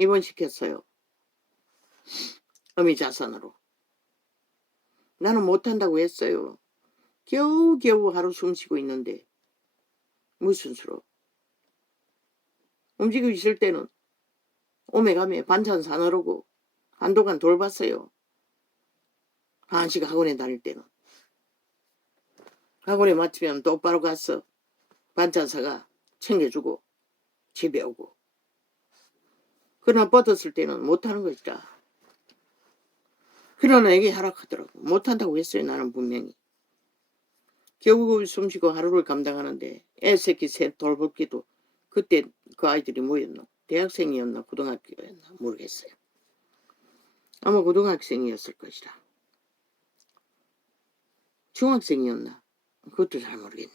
입원시켰어요. 어미자선으로. 나는 못한다고 했어요. 겨우겨우 하루 숨쉬고 있는데 무슨 수로. 움직이고 있을 때는 오메가메 반찬 사느라고 한동안 돌봤어요. 한식 학원에 다닐 때는. 학원에 마치면 똑바로 가서 반찬 사가 챙겨주고 집에 오고. 그러나 뻗었을 때는 못하는 것이다. 그러나 애기 하락하더라고. 못한다고 했어요. 나는 분명히. 겨우 숨쉬고 하루를 감당하는데 애새끼 셋 돌보기도 그때 그 아이들이 뭐였노? 대학생이었나 고등학교였나 모르겠어요. 아마 고등학생이었을 것이다. 중학생이었나? 그것도 잘 모르겠네.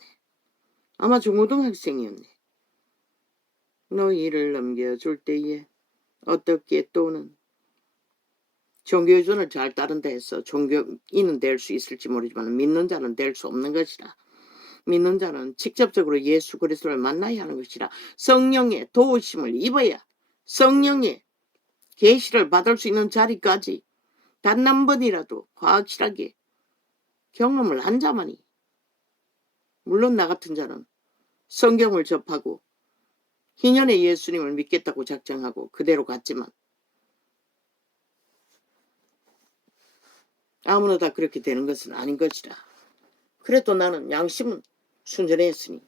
아마 중고등학생이었네. 너희를 넘겨줄 때에 어떻게 또는 종교유전을 잘 따른다 해서 종교인은 될 수 있을지 모르지만 믿는 자는 될 수 없는 것이다. 믿는 자는 직접적으로 예수 그리스도를 만나야 하는 것이라. 성령의 도우심을 입어야 성령의 계시를 받을 수 있는 자리까지 단 한 번이라도 확실하게 경험을 한 자만이, 물론 나 같은 자는 성경을 접하고 희년의 예수님을 믿겠다고 작정하고 그대로 갔지만 아무나 다 그렇게 되는 것은 아닌 것이라. 그래도 나는 양심은 순전했으니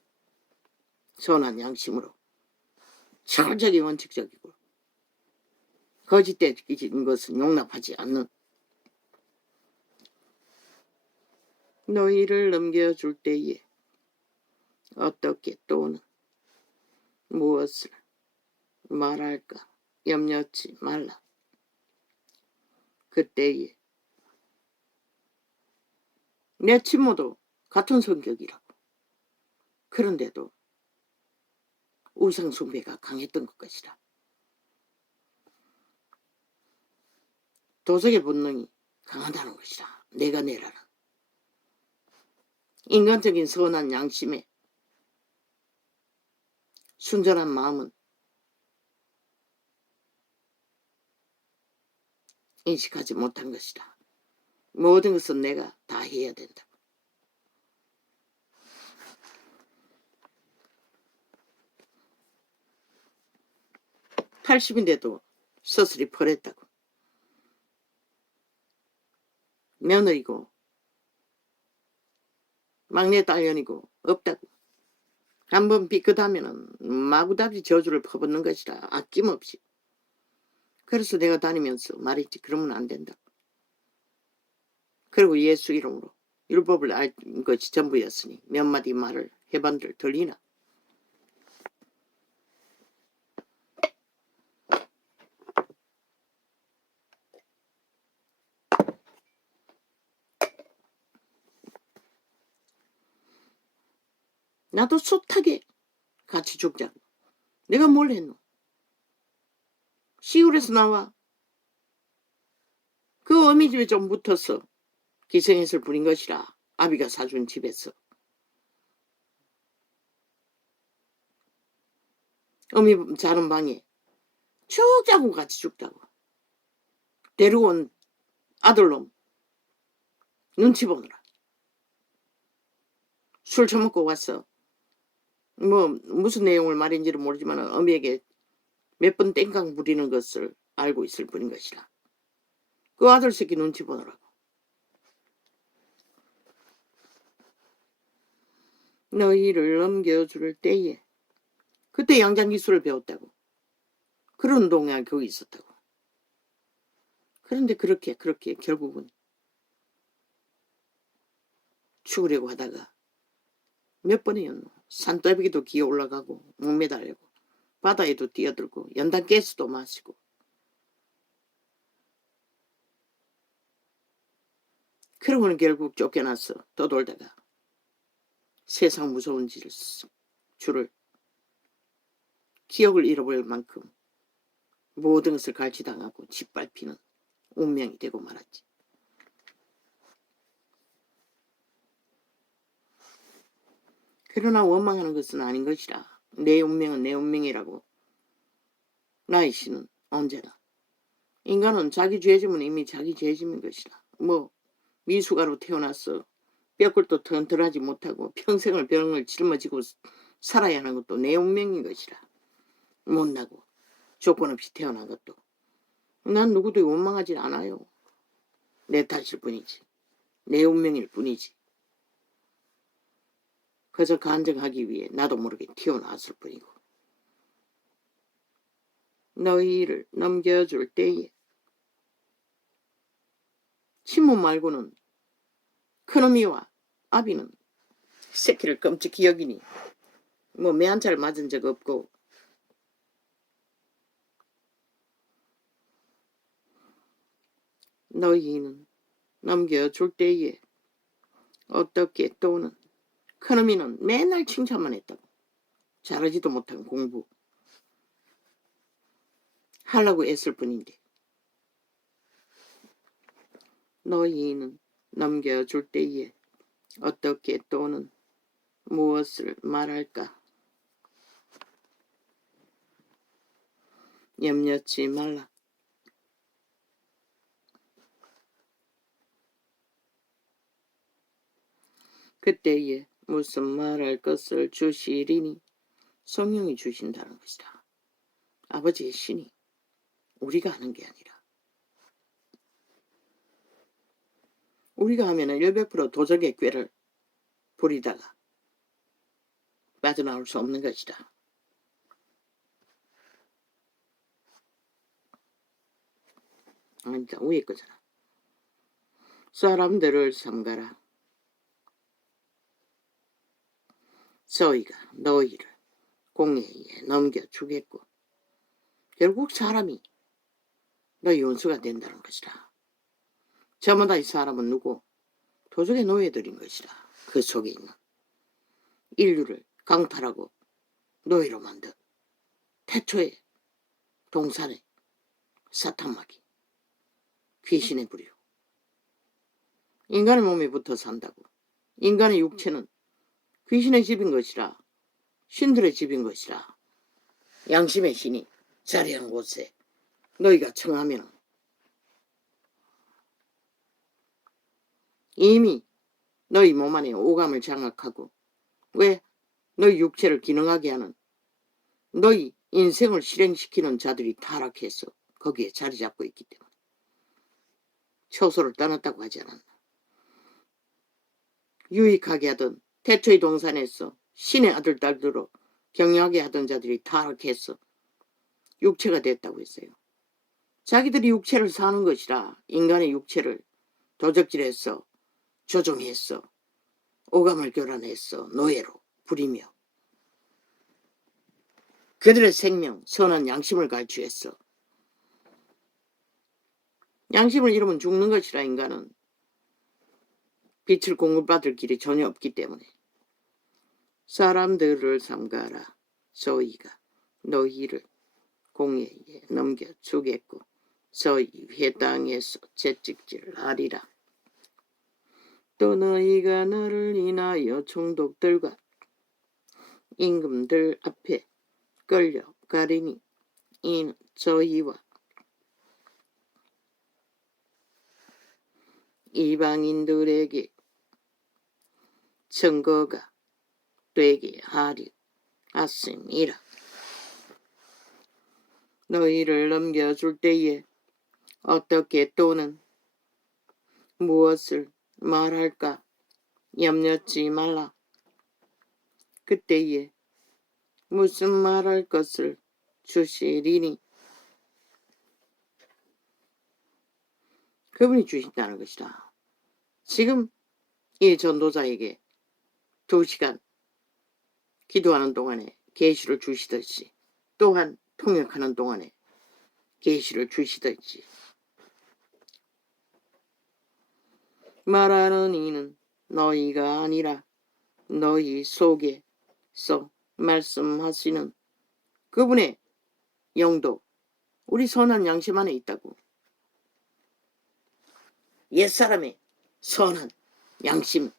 선한 양심으로 철저히 원칙적이고 거짓된 것은 용납하지 않는. 너희를 넘겨줄 때에 어떻게 또는 무엇을 말할까 염려치 말라. 그때에 내 친모도 같은 성격이라고. 그런데도 우상 숭배가 강했던 것 것이라. 도덕의 본능이 강하다는 것이라. 내가 내라는 인간적인 선한 양심에 순전한 마음은 인식하지 못한 것이다. 모든 것은 내가 다 해야 된다. (80인데도) 서슬이 펄했다고. 며느리고 막내 딸년이고 없다고. 한번 삐끗하면은 마구잡이 저주를 퍼붓는 것이라. 아낌없이. 그래서 내가 다니면서 말했지. 그러면 안 된다. 그리고 예수 이름으로 율법을 알 것이 전부였으니 몇 마디 말을 해반들 들리나. 나도 숱하게 같이 죽자고. 내가 뭘 했노? 시골에서 나와 그 어미 집에 좀 붙어서 기생해서 부린 것이라. 아비가 사준 집에서. 어미 자는 방에 쭉 자고 같이 죽다고. 데려온 아들놈 눈치 보느라. 술 처먹고 왔어. 뭐 무슨 내용을 말인지는 모르지만 어미에게 몇 번 땡깡 부리는 것을 알고 있을 뿐인 것이라. 그 아들 새끼 눈치 보느라고. 너희를 넘겨줄 때에 그때 양장기술을 배웠다고. 그런 동안 거기 있었다고. 그런데 그렇게 결국은 죽으려고 하다가 몇 번이었노. 산더미도 기어 올라가고 목매달리고 바다에도 뛰어들고 연탄 가스도 마시고. 그러고는 결국 쫓겨나서 떠돌다가 세상 무서운 줄을 기억을 잃어버릴 만큼 모든 것을 갈취당하고 짓밟히는 운명이 되고 말았지. 그러나 원망하는 것은 아닌 것이라. 내 운명은 내 운명이라고 나의 신은 언제나. 인간은 자기 죄짐은 이미 자기 죄짐인 것이다. 뭐 미숙아로 태어났어. 뼈골도 튼튼하지 못하고 평생을 병을 짊어지고 살아야 하는 것도 내 운명인 것이라. 못나고 조건 없이 태어난 것도. 난 누구도 원망하지 않아요. 내 탓일 뿐이지. 내 운명일 뿐이지. 그저 간증하기 위해 나도 모르게 튀어나왔을 뿐이고. 너희를 넘겨줄 때에 친모 말고는 큰어미와 아비는 새끼를 끔찍히 여기니 뭐 매 한 차를 맞은 적 없고 너희는 넘겨줄 때에 어떻게 또는 큰어미는 맨날 칭찬만 했다고. 잘하지도 못한 공부 하려고 애쓸 뿐인데 너희는 넘겨줄 때에 어떻게 또는 무엇을 말할까. 염려치 말라. 그때에 무슨 말할 것을 주시리니 성령이 주신다는 것이다. 아버지의 신이 우리가 하는 게 아니라 우리가 하면은 100% 도적의 꾀를 부리다가 빠져나올 수 없는 것이다. 아니다, 위에 거잖아. 사람들을 삼가라. 저희가 너희를 공회에 넘겨주겠고 결국 사람이 너희 원수가 된다는 것이다. 저마다 이 사람은 누구? 도적의 노예들인 것이다. 그 속에 있는 인류를 강탈하고 노예로 만든 태초의 동산의 사탄마귀 귀신의 부류. 인간의 몸에 붙어 산다고. 인간의 육체는 귀신의 집인 것이라. 신들의 집인 것이라. 양심의 신이 자리한 곳에 너희가 청하면 이미 너희 몸 안에 오감을 장악하고 왜 너희 육체를 기능하게 하는 너희 인생을 실행시키는 자들이 타락해서 거기에 자리 잡고 있기 때문에 처소를 떠났다고 하지 않았나. 유익하게 하던 태초의 동산에서 신의 아들 딸들로 경영하게 하던 자들이 타락해서 육체가 됐다고 했어요. 자기들이 육체를 사는 것이라 인간의 육체를 도적질해서 조종했어. 오감을 교란했어. 노예로 부리며 그들의 생명, 선한 양심을 갈취했어. 양심을 잃으면 죽는 것이라. 인간은 빛을 공급받을 길이 전혀 없기 때문에 사람들을 삼가라. 저희가 너희를 공회에 넘겨주겠고 저희 회당에서 채찍질을 하리라. 또 너희가 너를 인하여 총독들과 임금들 앞에 끌려가리니 이는 저희와 이방인들에게 증거가 되게 하려 하심이라. 너희를 넘겨줄 때에 어떻게 또는 무엇을 말할까 염려치 말라. 그때에 무슨 말할 것을 주시리니 그분이 주신다는 것이다. 지금 이 전도자에게 2시간 기도하는 동안에 계시를 주시듯이 또한 통역하는 동안에 계시를 주시듯이 말하는 이는 너희가 아니라 너희 속에서 말씀하시는 그분의 영도 우리 선한 양심 안에 있다고. 옛사람의 선한 양심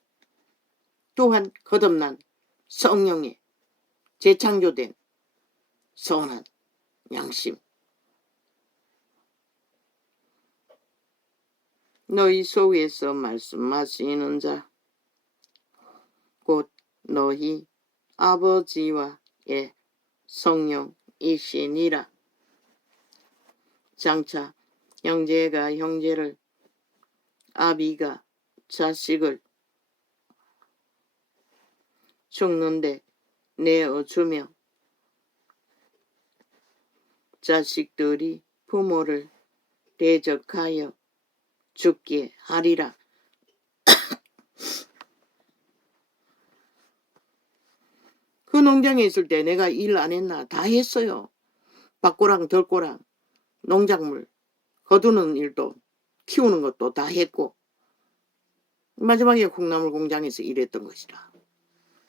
또한 거듭난 성령의 재창조된 선한 양심 너희 속에서 말씀하시는 자 곧 너희 아버지와의 성령이시니라. 장차 형제가 형제를, 아비가 자식을 죽는데 내어주며 자식들이 부모를 대적하여 죽게 하리라. 그 농장에 있을 때 내가 일 안 했나? 다 했어요. 밭고랑 덜고랑 농작물 거두는 일도 키우는 것도 다 했고 마지막에 콩나물 공장에서 일했던 것이라.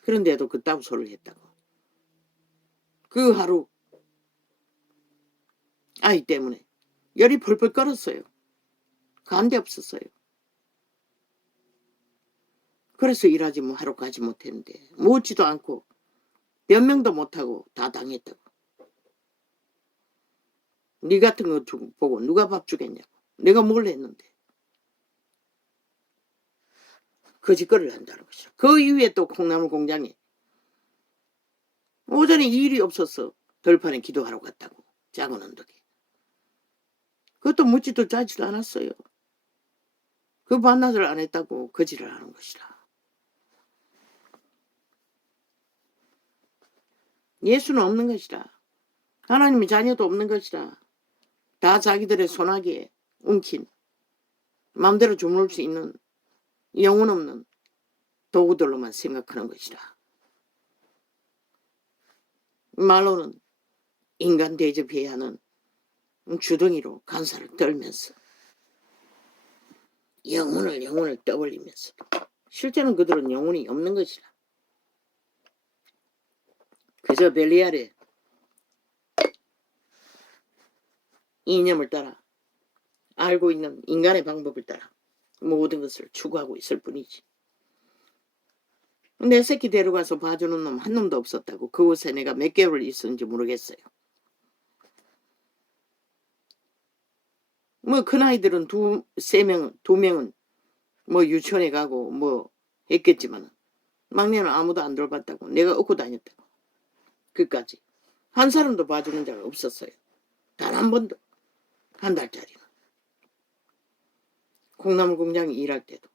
그런데도 그따구 소리를 했다고. 그 하루 아이 때문에 열이 펄펄 끓었어요. 간데 없었어요. 그래서 일하지 뭐 하러 가지 못했는데 묻지도 않고 변명도 못하고 다 당했다고. 네 같은 거 보고 누가 밥 주겠냐고. 내가 뭘 했는데. 거짓거리를 한다는 것이죠. 그 이후에 또 콩나물 공장에 오전에 일이 없어서 덜판에 기도하러 갔다고. 작은 언덕에. 그것도 묻지도 짜지도 않았어요. 그 반나절 안 했다고 거짓을 하는 것이라. 예수는 없는 것이라. 하나님의 자녀도 없는 것이라. 다 자기들의 손아귀에 웅킨 마음대로 주물 수 있는 영혼 없는 도구들로만 생각하는 것이라. 말로는 인간 대접해야 하는 주둥이로 간사를 떨면서 영혼을 떠올리면서 실제는 그들은 영혼이 없는 것이라. 그저 벨리알의 이념을 따라 알고 있는 인간의 방법을 따라 모든 것을 추구하고 있을 뿐이지. 내 새끼 데려가서 봐주는 놈 한 놈도 없었다고. 그곳에 내가 몇 개월 있었는지 모르겠어요. 뭐 큰아이들은 두 명은 뭐 유치원에 가고 뭐 했겠지만 막내는 아무도 안 돌봤다고. 내가 업고 다녔다고. 그까지 한 사람도 봐주는 자가 없었어요. 단 한 번도. 한 달짜리는. 콩나물 공장에 일할 때도.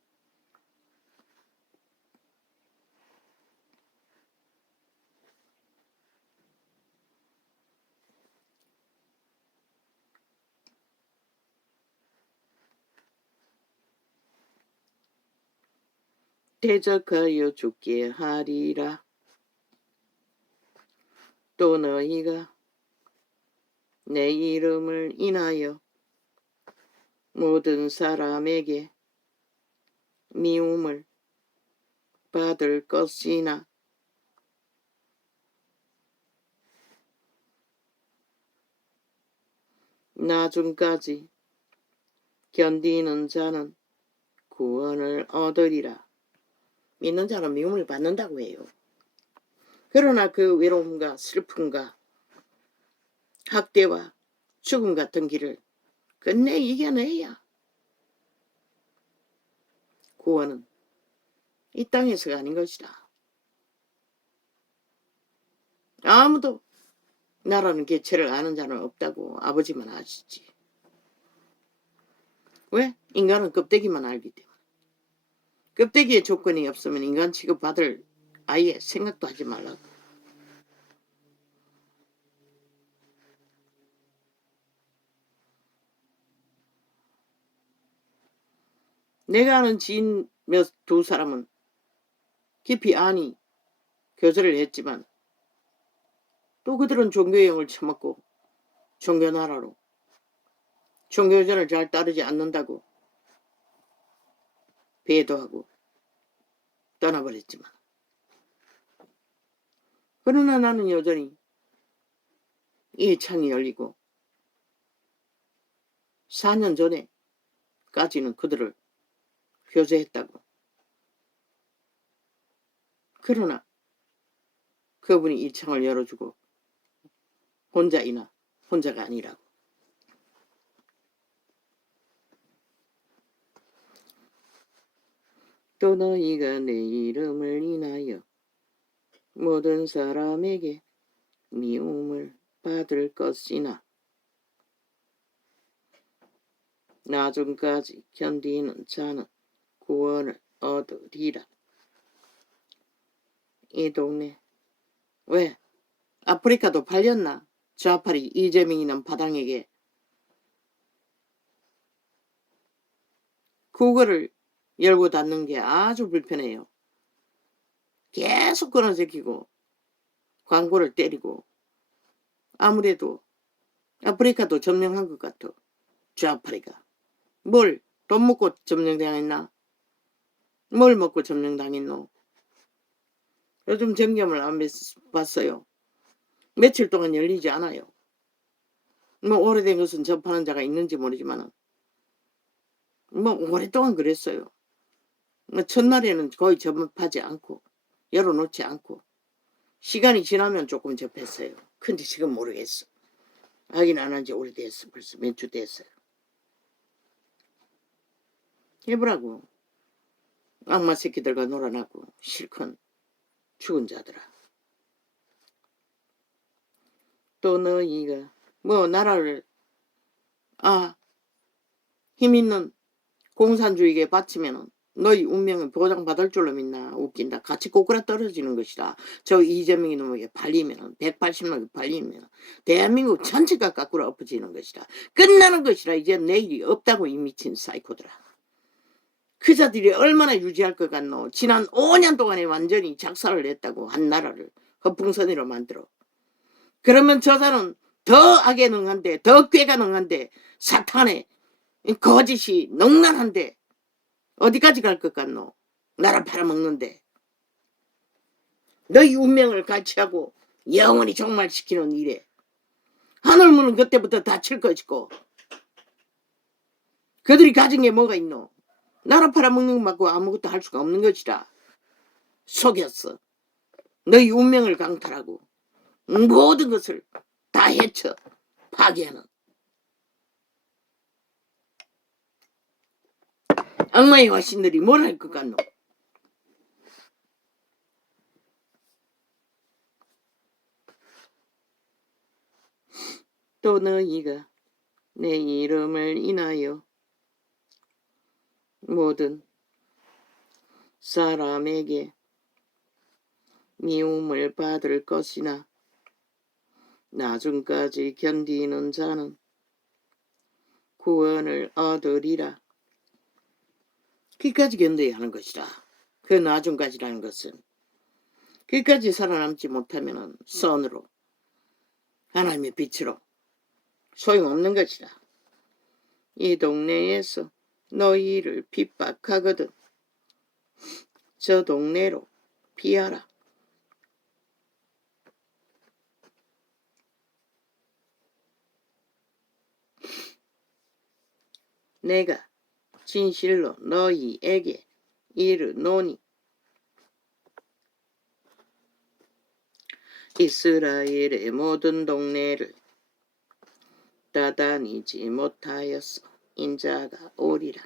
대적하여 죽게 하리라. 또 너희가 내 이름을 인하여 모든 사람에게 미움을 받을 것이나 나중까지 견디는 자는 구원을 얻으리라. 믿는 자는 미움을 받는다고 해요. 그러나 그 외로움과 슬픔과 학대와 죽음 같은 길을 끝내 이겨내야 구원은 이 땅에서가 아닌 것이다. 아무도 나라는 개체를 아는 자는 없다고 아버지만 아시지. 왜? 인간은 껍데기만 알기 때문에. 껍데기의 조건이 없으면 인간 취급받을 아예 생각도 하지 말라고. 내가 아는 지인 두 사람은 깊이 아니 교제를 했지만 또 그들은 종교형을 처먹고 종교나라로 종교전을 잘 따르지 않는다고 배도하고 떠나버렸지만 그러나 나는 여전히 이 창이 열리고 4년 전에까지는 그들을 교제했다고. 그러나 그분이 이 창을 열어주고 혼자가 아니라고. 또 너희가 내 이름을 인하여 모든 사람에게 미움을 받을 것이나 나중까지 견디는 자는 구원을 얻으리라. 이 동네 왜 아프리카도 팔렸나? 좌파리 이재명이는 파당에게 구글을 열고 닫는 게 아주 불편해요. 계속 끊어제끼고 광고를 때리고 아무래도 아프리카도 점령한 것 같아. 좌파리가 뭘 돈 먹고 점령당했나? 뭘 먹고 점령당했노? 요즘 점검을 안 봤어요. 며칠 동안 열리지 않아요. 뭐 오래된 것은 접하는 자가 있는지 모르지만 뭐 오랫동안 그랬어요. 뭐 첫날에는 거의 접하지 않고 열어놓지 않고 시간이 지나면 조금 접했어요. 근데 지금 모르겠어. 하긴 안 한 지 오래됐어. 벌써 몇 주 됐어요. 해보라고. 악마 새끼들과 놀아나고 실컷 죽은 자들아. 또 너희가 뭐 나라를 힘있는 공산주의에 바치면은 너희 운명은 보장받을 줄로 믿나? 웃긴다. 같이 꼬꾸라 떨어지는 것이다. 저 이재명이 놈에게 팔리면은 180놈이 팔리면 대한민국 전체가 거꾸로 엎어지는 것이다. 끝나는 것이라. 이제 내일이 없다고 이 미친 사이코들아. 그 자들이 얼마나 유지할 것 같노? 지난 5년 동안에 완전히 작살을 냈다고 한 나라를 허풍선이로 만들어. 그러면 저 사람은 더 악에 능한데 더 꾀가 능한데 사탄의 거짓이 농란한데 어디까지 갈 것 같노? 나라 팔아먹는데. 너희 운명을 같이하고 영원히 종말시키는 일에 하늘문은 그때부터 닫힐 것이고 그들이 가진 게 뭐가 있노? 나라 팔아먹는 것 말고 아무것도 할 수가 없는 것이라. 속였어. 너희 운명을 강탈하고 모든 것을 다 해쳐 파괴하는 악마의 화신들이 뭘 할 것 같노? 또 너희가 내 이름을 인하여 모든 사람에게 미움을 받을 것이나 나중까지 견디는 자는 구원을 얻으리라. 끝까지 견뎌야 하는 것이라. 그 나중까지라는 것은 끝까지 살아남지 못하면 선으로 하나님의 빛으로 소용없는 것이라. 이 동네에서 너희를 핍박하거든 저 동네로 피하라. 내가 진실로 너희에게 이르노니 이스라엘의 모든 동네를 따다니지 못하였어 인자가 오리라.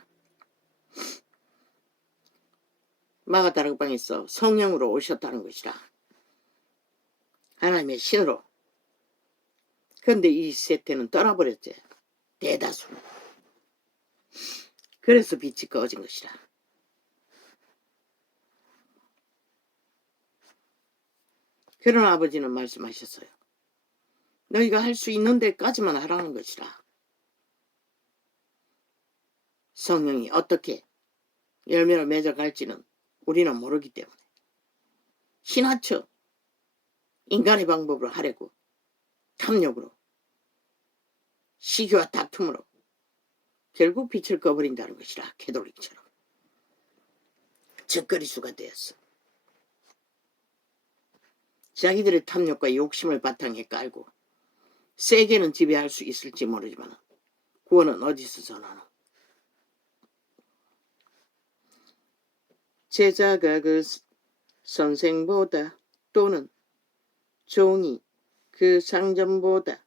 마가다락방에서 성령으로 오셨다는 것이라. 하나님의 신으로. 그런데 이 세태는 떠나버렸지. 대다수. 그래서 빛이 꺼진 것이라. 그런 아버지는 말씀하셨어요. 너희가 할 수 있는 데까지만 하라는 것이라. 성령이 어떻게 열매를 맺어갈지는 우리는 모르기 때문에 신하처 인간의 방법으로 하려고 탐욕으로 시기와 다툼으로 결국 빛을 꺼버린다는 것이라. 캐톨릭처럼 적거리수가 되었어. 자기들의 탐욕과 욕심을 바탕에 깔고 세계는 지배할 수 있을지 모르지만 구원은 어디서 전하나. 제자가 그 선생보다 또는 종이 그 상전보다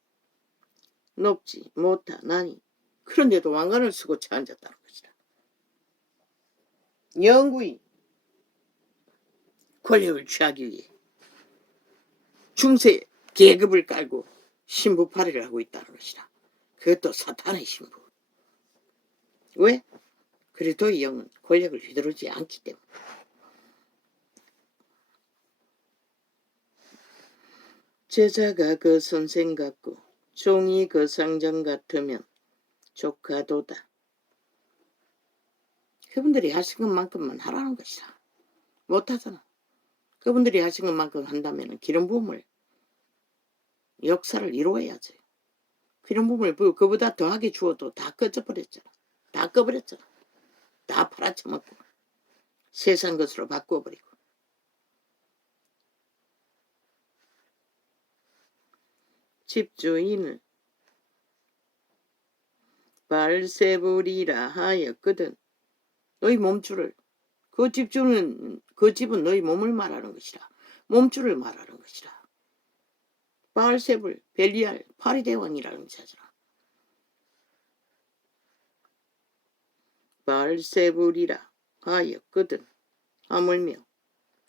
높지 못하나니. 그런데도 왕관을 쓰고 차 앉았다는 것이다. 영구히 권력을 취하기 위해 중세 계급을 깔고 신부팔이를 하고 있다는 것이다. 그것도 사탄의 신부. 왜? 그리스도의 영은 권력을 휘두르지 않기 때문에. 제자가 그 선생 같고 종이 그 상전 같으면 조카도다. 그분들이 하신 것만큼만 하라는 것이다. 못하잖아. 그분들이 하신 것만큼 한다면 기름 부음을 역사를 이루어야지. 기름 부음을 그보다 더하게 주어도 다 꺼져버렸잖아. 다 꺼버렸잖아. 다 팔아쳐먹고 세상 것으로 바꾸어버리고. 집주인을 발세불이라 하였거든. 너희 몸주를, 그 집주는, 그 집은 너희 몸을 말하는 것이라. 몸주를 말하는 것이라. 바알세불, 벨리알, 파리대왕이라는 자잖아. 바알세불이라 하였거든. 하물며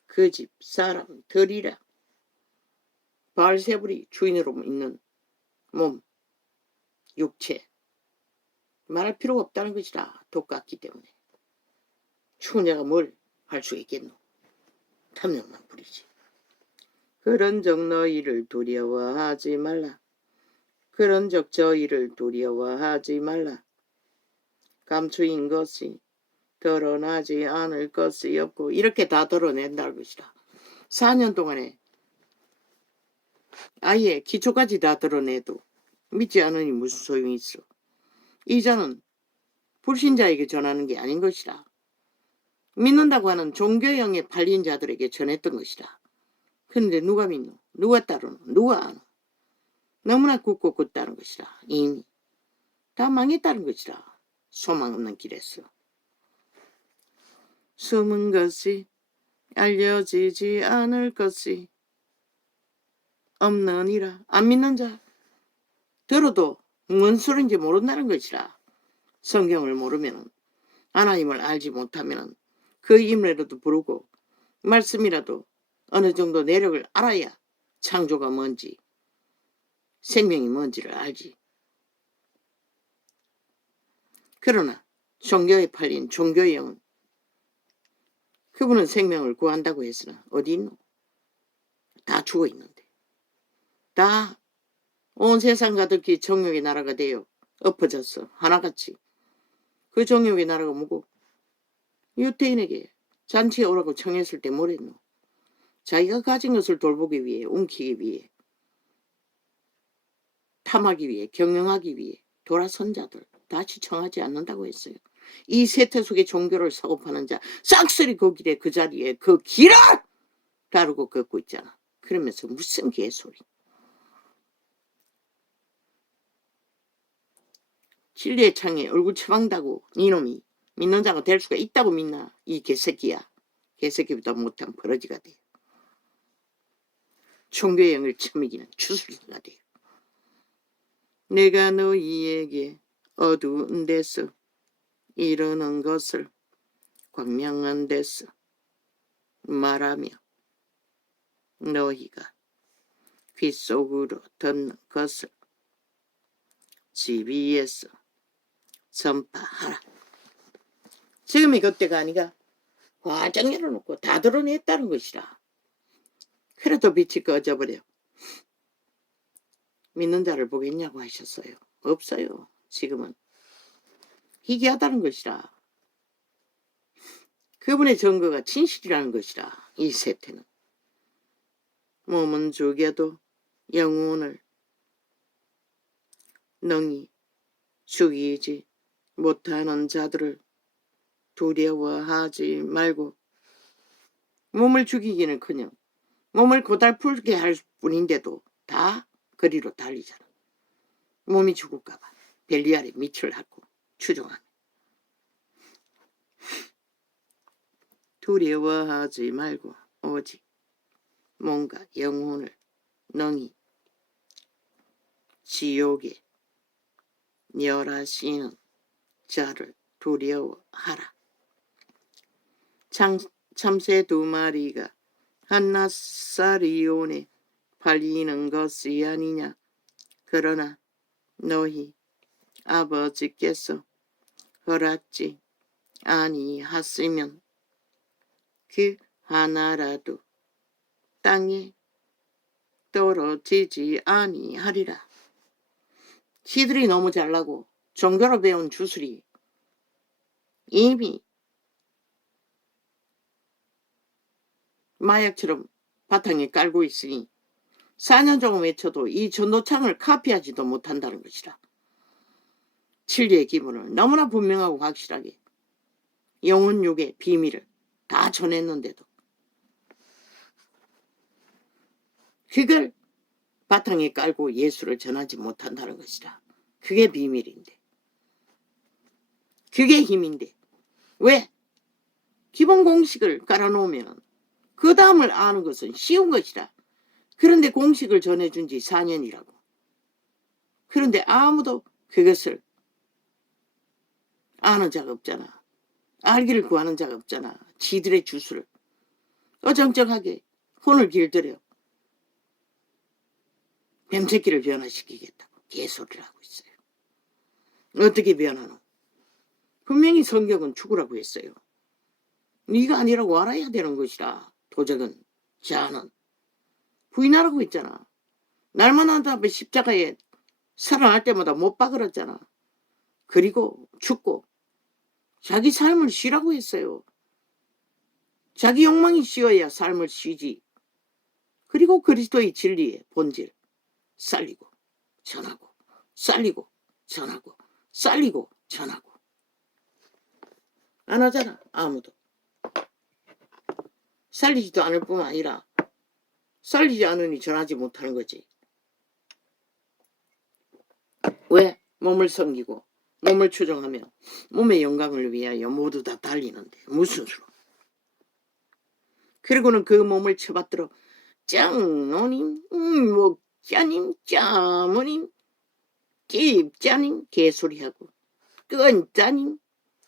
그 집 사람들이라. 바알세불이 주인으로 있는 몸, 육체. 말할 필요가 없다는 것이라. 똑같기 때문에. 추녀가 뭘 할 수 있겠노? 탐욕만 부리지. 그런적 너희를 두려워하지 말라. 그런적 저희를 두려워하지 말라. 감추인 것이 드러나지 않을 것이 없고 이렇게 다 드러낸다는 것이다. 4년 동안에 아예 기초까지 다 드러내도 믿지 않으니 무슨 소용이 있어. 이자는 불신자에게 전하는 게 아닌 것이다. 믿는다고 하는 종교형에 팔린 자들에게 전했던 것이다. 그런데 누가 믿노? 누가 따르노? 누가 아노? 너무나 굳고 굳다는 것이다. 이미 다 망했다는 것이다. 소망 없는 길에서. 숨은 것이 알려지지 않을 것이 없느니라. 안 믿는 자 들어도 뭔 소리인지 모른다는 것이라. 성경을 모르면 하나님을 알지 못하면 그 임례라도 부르고 말씀이라도 어느 정도 내력을 알아야 창조가 뭔지 생명이 뭔지를 알지. 그러나 종교에 팔린 종교의 영은 그분은 생명을 구한다고 했으나 어디 있노? 다 죽어 있는데. 다 온 세상 가득히 정욕의 나라가 되어 엎어졌어. 하나같이. 그 정욕의 나라가 뭐고? 유태인에게 잔치에 오라고 청했을 때 뭐랬노? 자기가 가진 것을 돌보기 위해, 움키기 위해, 탐하기 위해, 경영하기 위해 돌아선 자들 다시 청하지 않는다고 했어요. 이 세태 속의 종교를 사고 파는 자 싹쓸이 그 길에 그 자리에 그 길을 다루고 걷고 있잖아. 그러면서 무슨 개소리. 진리의 창에 얼굴 처방다고 이놈이 믿는 자가 될 수가 있다고 믿나? 이 개새끼야. 개새끼보다 못한 버러지가 돼. 종교의 영을 처먹이는 추술이가 돼. 내가 너희에게 어두운 데서 이르는 것을 광명한 데서 말하며 너희가 귓속으로 듣는 것을 집 위에서 전파하라. 지금이 그때가 아니가 화장 열어놓고 다 드러냈다는 것이라. 그래도 빛이 꺼져버려. 믿는 자를 보겠냐고 하셨어요. 없어요. 지금은. 희귀하다는 것이라. 그분의 증거가 진실이라는 것이라. 이 세태는. 몸은 죽여도 영혼을 능히 죽이지 못하는 자들을 두려워하지 말고 몸을 죽이기는커녕 몸을 고달프게 할 뿐인데도 다 거리로 달리잖아. 몸이 죽을까봐 벨리알의 밑을 핥고 추종하네. 두려워하지 말고 오직 뭔가 영혼을 능히 지옥에 멸하시는 자를 두려워하라. 참새 2마리가 한나사리온에 팔리는 것이 아니냐. 그러나 너희 아버지께서 허락지 아니하시면 그 하나라도 땅에 떨어지지 아니하리라. 지들이 너무 잘나고 종교로 배운 주술이 이미 마약처럼 바탕에 깔고 있으니 4년 조금 외쳐도 이 전도창을 카피하지도 못한다는 것이라. 진리의 기본을 너무나 분명하고 확실하게 영혼육의 비밀을 다 전했는데도 그걸 바탕에 깔고 예수를 전하지 못한다는 것이라. 그게 비밀인데, 그게 힘인데, 왜? 기본 공식을 깔아놓으면 그 다음을 아는 것은 쉬운 것이라. 그런데 공식을 전해준 지 4년이라고. 그런데 아무도 그것을 아는 자가 없잖아. 알기를 구하는 자가 없잖아. 지들의 주술을 어정쩡하게 혼을 길들여 뱀새끼를 변화시키겠다고 개소리를 하고 있어요. 어떻게 변하노? 분명히 성경은 죽으라고 했어요. 네가 아니라고 알아야 되는 것이라. 도적은 자는 부인하라고 했잖아. 날만 하다 보면 십자가에 살아날 때마다 못 박으랬잖아. 그리고 죽고 자기 삶을 쉬라고 했어요. 자기 욕망이 쉬어야 삶을 쉬지. 그리고 그리스도의 진리의 본질 살리고 전하고 살리고 전하고 살리고 전하고. 안 하잖아. 아무도. 살리지도 않을 뿐만 아니라 살리지 않으니 전하지 못하는 거지. 왜? 몸을 섬기고 몸을 추종하며 몸의 영광을 위하여 모두 다 달리는데 무슨 수로. 그리고는 그 몸을 쳐받들어 짱노님, 목자님, 짜모님, 집자님 개소리하고 끈자님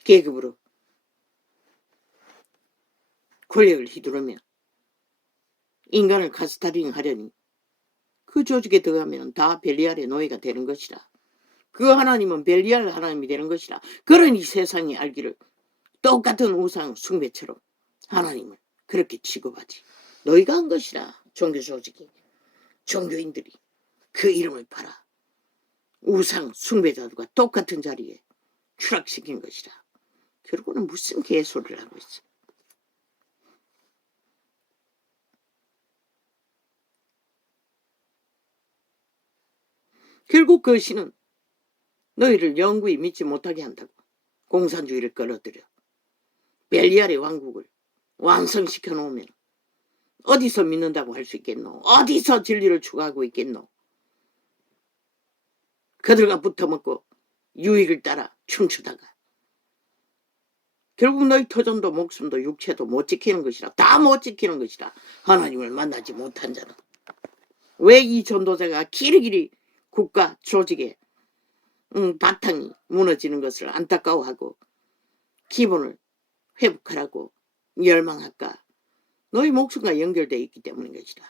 계급으로 권력을 휘두르며 인간을 가스타링 하려니 그 조직에 들어가면 다 벨리알의 노예가 되는 것이라. 그 하나님은 벨리알 하나님이 되는 것이라. 그러니 세상이 알기를 똑같은 우상 숭배처럼 하나님을 그렇게 취급하지. 너희가 한 것이라. 종교 조직이, 종교인들이 그 이름을 팔아 우상 숭배자들과 똑같은 자리에 추락시킨 것이라. 결국은 무슨 개소리를 하고 있어. 결국 그 신은 너희를 영구히 믿지 못하게 한다고 공산주의를 끌어들여 벨리알의 왕국을 완성시켜 놓으면 어디서 믿는다고 할 수 있겠노? 어디서 진리를 추구하고 있겠노? 그들과 붙어먹고 유익을 따라 춤추다가 결국 너희 터전도 목숨도 육체도 못 지키는 것이라. 다 못 지키는 것이라. 하나님을 만나지 못한 자는. 왜 이 전도자가 길이길이 국가 조직의 바탕이 무너지는 것을 안타까워하고 기본을 회복하라고 열망할까? 너희 목숨과 연결되어 있기 때문인 것이다.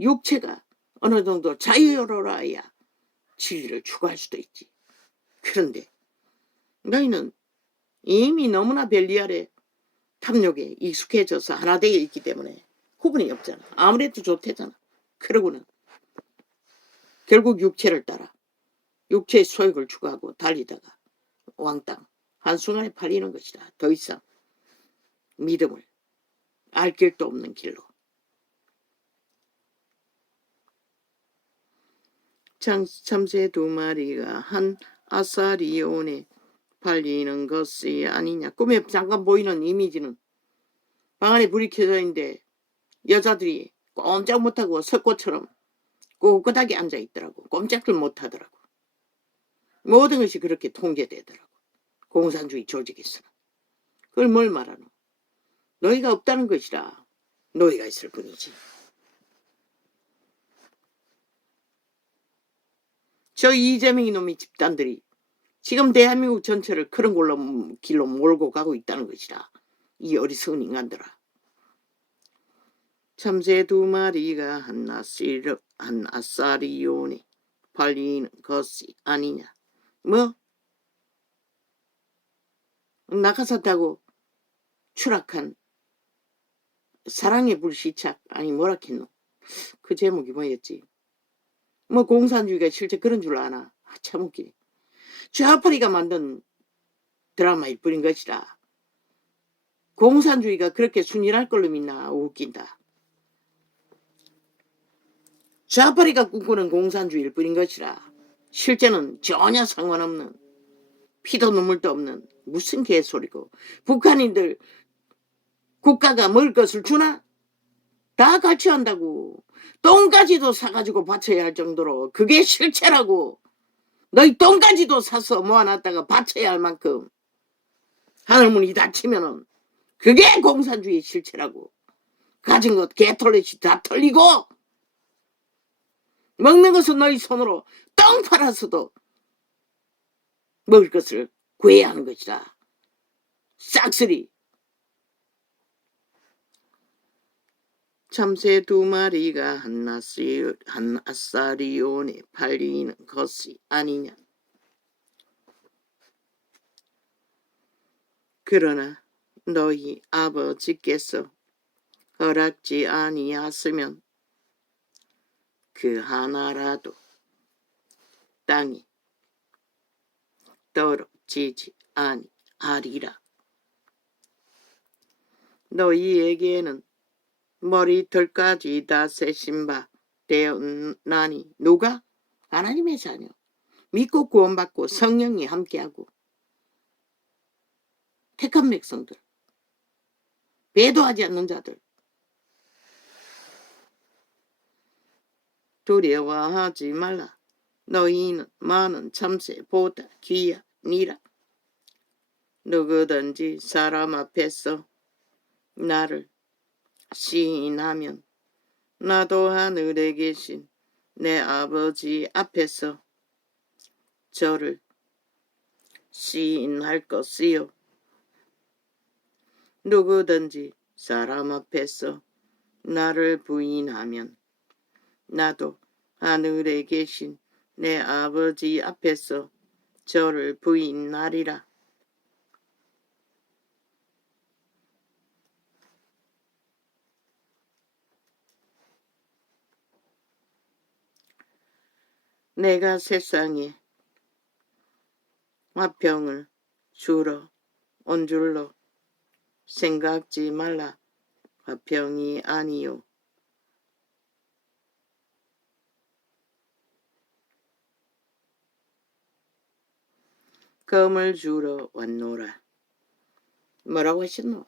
육체가 어느 정도 자유로워야 진리를 추구할 수도 있지. 그런데 너희는 이미 너무나 벨리알의 탐욕에 익숙해져서 하나 되어 있기 때문에 구분이 없잖아. 아무래도 좋대잖아. 그러고는 결국 육체를 따라 육체의 소욕을 추구하고 달리다가 왕땅 한순간에 팔리는 것이다. 더 이상 믿음을 알 길도 없는 길로. 참새 2마리가 한 아사리온에 팔리는 것이 아니냐. 꿈에 잠깐 보이는 이미지는 방 안에 불이 켜져 있는데 여자들이 꼼짝 못하고 석고처럼 꼿꼿하게 앉아있더라고. 꼼짝을 못하더라고. 모든 것이 그렇게 통제되더라고. 공산주의 조직에서는. 그걸 뭘 말하노? 너희가 없다는 것이라. 너희가 있을 뿐이지. 저 이재명이 놈의 집단들이 지금 대한민국 전체를 그런 길로 몰고 가고 있다는 것이라. 이 어리석은 인간들아. 참새 2마리가 한 아사리온에 팔리는 것이 아니냐. 뭐? 낙하산 타고 추락한 사랑의 불시착 아니 뭐라 했노? 그 제목이 뭐였지? 뭐 공산주의가 실제 그런 줄 아나? 참 웃기네. 좌파리가 만든 드라마일 뿐인 것이라. 공산주의가 그렇게 순진할 걸로 믿나? 웃긴다. 좌파리가 꿈꾸는 공산주의일 뿐인 것이라. 실제는 전혀 상관없는, 피도 눈물도 없는 무슨 개소리고. 북한인들 국가가 먹을 것을 주나? 다 같이 한다고. 똥가지도 사가지고 바쳐야 할 정도로 그게 실체라고. 너희 똥가지도 사서 모아놨다가 바쳐야 할 만큼 하늘문이 닫히면은 그게 공산주의 실체라고. 가진 것 개털렛이 다 털리고 먹는 것은 너희 손으로 똥 팔아서도 먹을 것을 구해야 하는 것이다. 싹쓸이. 참새 2마리가 한 아사리온에 팔리는 것이 아니냐. 그러나 너희 아버지께서 허락지 아니하시면 그 하나라도 땅이 떨어지지 아니하리라. 너희에게는 머리털까지 다 세신 바 되었나니. 누가? 하나님의 자녀. 믿고 구원받고 성령이 함께하고 택한 백성들, 배도하지 않는 자들. 두려워하지 말라. 너희는 많은 참새보다 귀하니라. 누구든지 사람 앞에서 나를 시인하면 나도 하늘에 계신 내 아버지 앞에서 저를 시인할 것이요. 누구든지 사람 앞에서 나를 부인하면 나도 하늘에 계신 내 아버지 앞에서 저를 부인하리라. 내가 세상에 화평을 주러 온 줄로 생각지 말라. 화평이 아니요 검을 주러 왔노라. 뭐라고 하셨노?